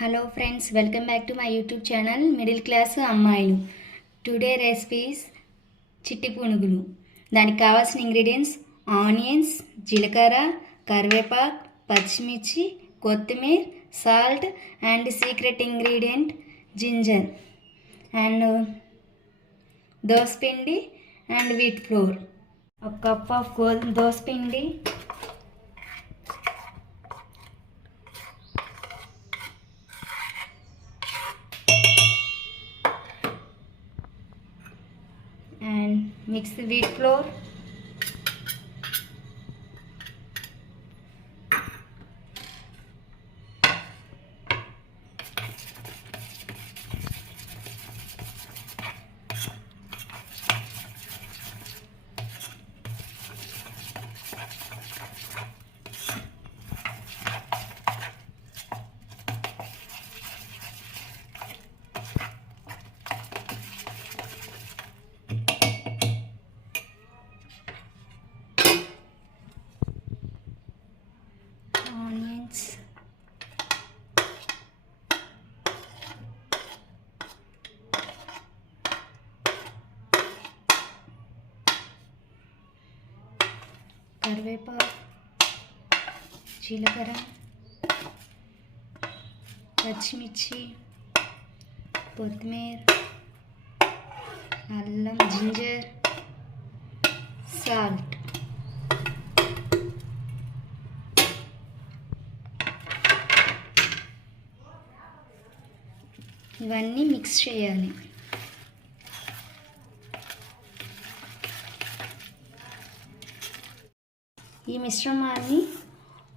Hello friends, welcome back to my YouTube channel middle class అమ్మాయిలు. Today recipes చిట్టి పునుగులు. దానికి కావాల్సిన ఇంగ్రీడియంట్స్ ఆనియన్స్, జీలకర్ర, కరివేపాకు, పచ్చిమిర్చి, కొత్తిమీర, salt and secret ingredient ginger and దోసపిండి అండ్ వీట్ ఫ్లోర్. ఒక కప్ ఆఫ్ దోసపిండి, and mix the wheat flour, onions, కరివేపాకు, జీలకర్ర, పచ్చిమిర్చి, కొత్తిమీర, అల్లం, జింజర్, సాల్ట్. ఇవన్నీ మిక్స్ చేయాలి. ఈ మిశ్రమాన్ని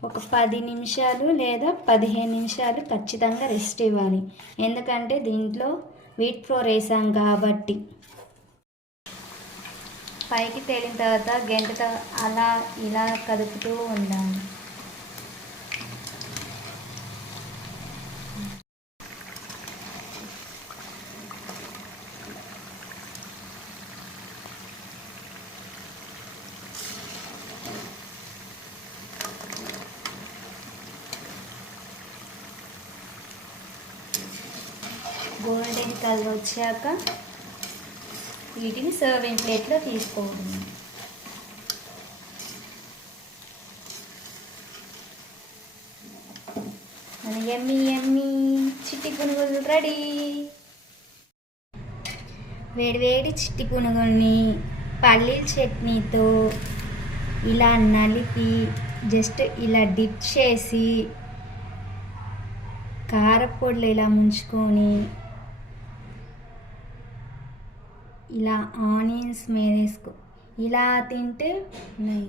ఒక 10 నిమిషాలు లేదా 15 నిమిషాలు ఖచ్చితంగా రెస్ట్ ఇవ్వాలి. ఎందుకంటే దీంట్లో వీట్ ఫ్లోర్ వేసాం కాబట్టి. పైకి తేలిన తర్వాత గంటతో అలా ఇలా కదుపుతూ ఉండాలి. గోల్డెన్ కలర్ వచ్చాక వీటిని సర్వింగ్ ప్లేట్లో తీసుకోవాలి. మన యమ్మీ యమ్మీ చిట్టి పునుగులు రెడీ. వేడివేడి చిట్టి పునుగుల్ని పల్లీల చట్నీతో ఇలా నలిపి జస్ట్ ఇలా డిప్ చేసి కారపొడిలో ఇలా ముంచుకొని ఇలా ఆనియన్స్ మీద వేసుకో, ఇలా తింటే ఉన్నాయి.